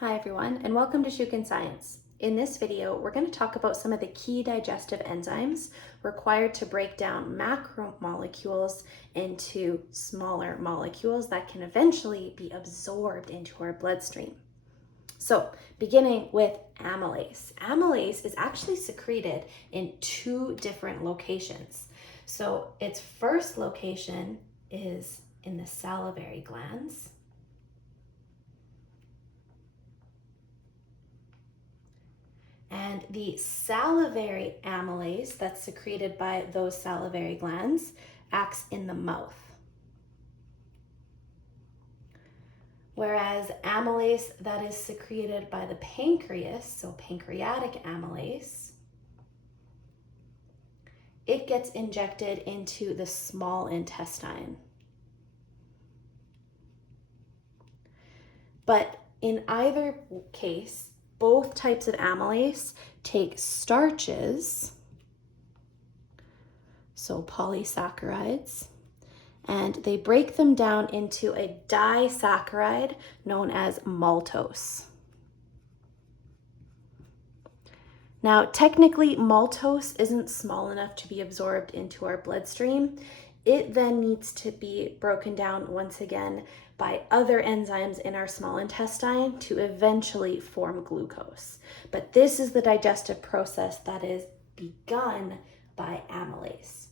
Hi everyone, and welcome to Shukin Science. In this video, we're going to talk about some of the key digestive enzymes required to break down macromolecules into smaller molecules that can eventually be absorbed into our bloodstream. So, beginning with amylase. Amylase is actually secreted in two different locations. So, its first location is in the salivary glands. And the salivary amylase that's secreted by those salivary glands acts in the mouth. Whereas amylase that is secreted by the pancreas, so pancreatic amylase, it gets injected into the small intestine. But in either case, both types of amylase take starches, so polysaccharides, and they break them down into a disaccharide known as maltose. Now, technically, maltose isn't small enough to be absorbed into our bloodstream. It then needs to be broken down once again by other enzymes in our small intestine to eventually form glucose. But this is the digestive process that is begun by amylase.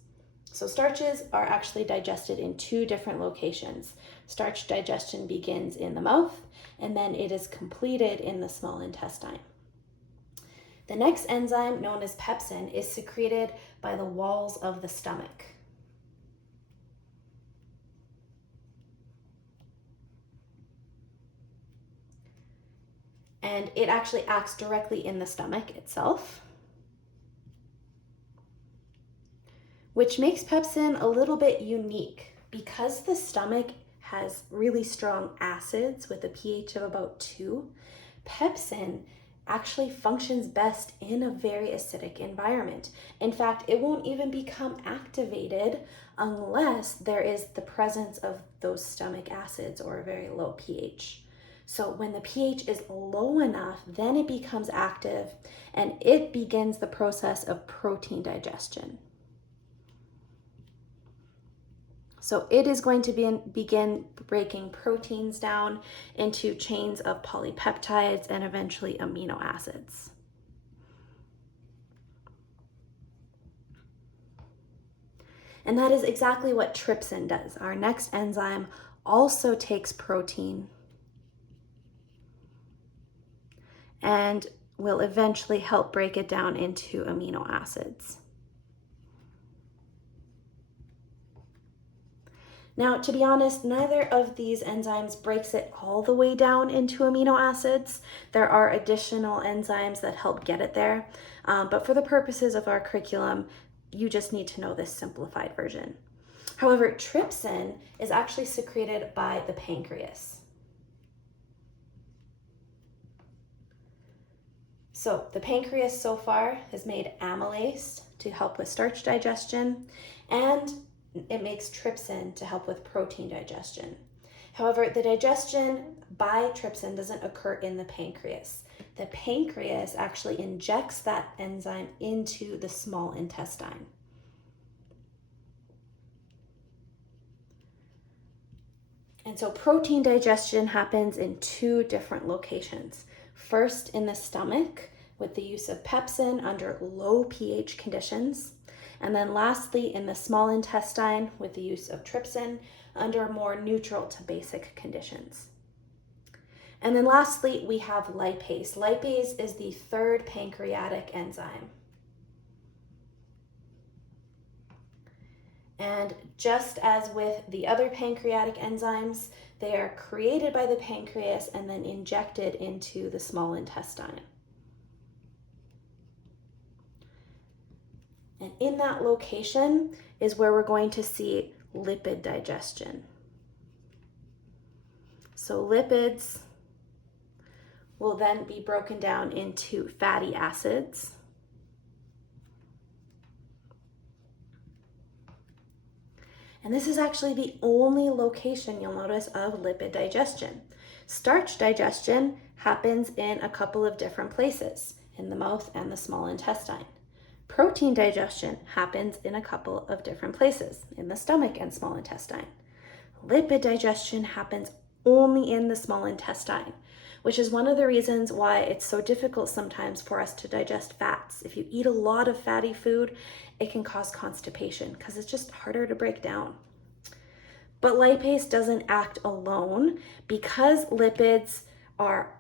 So starches are actually digested in two different locations. Starch digestion begins in the mouth, and then it is completed in the small intestine. The next enzyme, known as pepsin, is secreted by the walls of the stomach. And it actually acts directly in the stomach itself, which makes pepsin a little bit unique. Because the stomach has really strong acids with a pH of about 2, pepsin actually functions best in a very acidic environment. In fact, it won't even become activated unless there is the presence of those stomach acids or a very low pH. So when the pH is low enough, then it becomes active and it begins the process of protein digestion. So it is going to begin breaking proteins down into chains of polypeptides and eventually amino acids. And that is exactly what trypsin does. Our next enzyme also takes protein and will eventually help break it down into amino acids. Now, to be honest, neither of these enzymes breaks it all the way down into amino acids. There are additional enzymes that help get it there, but for the purposes of our curriculum, you just need to know this simplified version. However, trypsin is actually secreted by the pancreas. So the pancreas so far has made amylase to help with starch digestion, and it makes trypsin to help with protein digestion. However, the digestion by trypsin doesn't occur in the pancreas. The pancreas actually injects that enzyme into the small intestine. And so protein digestion happens in two different locations. First, in the stomach with the use of pepsin under low pH conditions. And then lastly, in the small intestine with the use of trypsin under more neutral to basic conditions. And then lastly, we have lipase. Lipase is the third pancreatic enzyme. And just as with the other pancreatic enzymes, they are created by the pancreas and then injected into the small intestine. And in that location is where we're going to see lipid digestion. So lipids will then be broken down into fatty acids. And this is actually the only location you'll notice of lipid digestion. Starch digestion happens in a couple of different places, in the mouth and the small intestine. Protein digestion happens in a couple of different places, in the stomach and small intestine. Lipid digestion happens only in the small intestine, which is one of the reasons why it's so difficult sometimes for us to digest fats. If you eat a lot of fatty food, it can cause constipation because it's just harder to break down. But lipase doesn't act alone. Because lipids are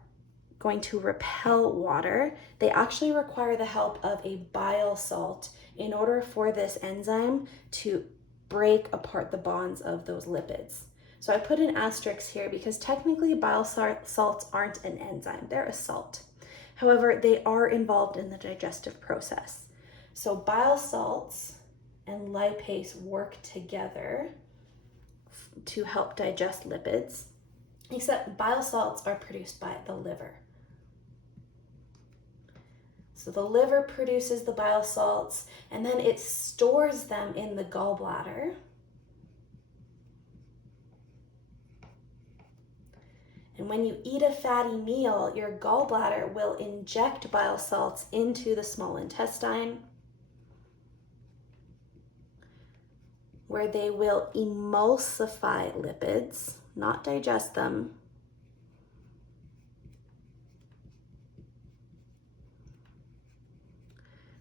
going to repel water, they actually require the help of a bile salt in order for this enzyme to break apart the bonds of those lipids. So I put an asterisk here because technically bile salts aren't an enzyme, they're a salt. However, they are involved in the digestive process. So bile salts and lipase work together to help digest lipids, except bile salts are produced by the liver. So the liver produces the bile salts and then it stores them in the gallbladder. And when you eat a fatty meal, your gallbladder will inject bile salts into the small intestine, where they will emulsify lipids, not digest them.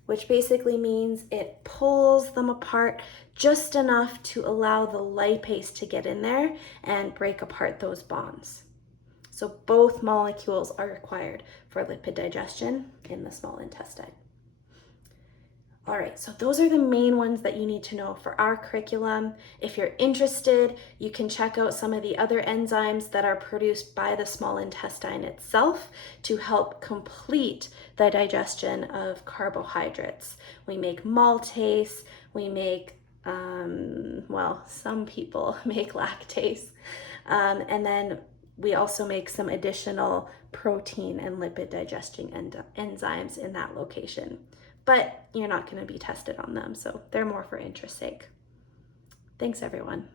Which basically means it pulls them apart just enough to allow the lipase to get in there and break apart those bonds. So both molecules are required for lipid digestion in the small intestine. All right, so those are the main ones that you need to know for our curriculum. If you're interested, you can check out some of the other enzymes that are produced by the small intestine itself to help complete the digestion of carbohydrates. We make maltase, we make, some people make lactase, and then we also make some additional protein and lipid digesting enzymes in that location. But you're not going to be tested on them, so they're more for interest's sake. Thanks, everyone.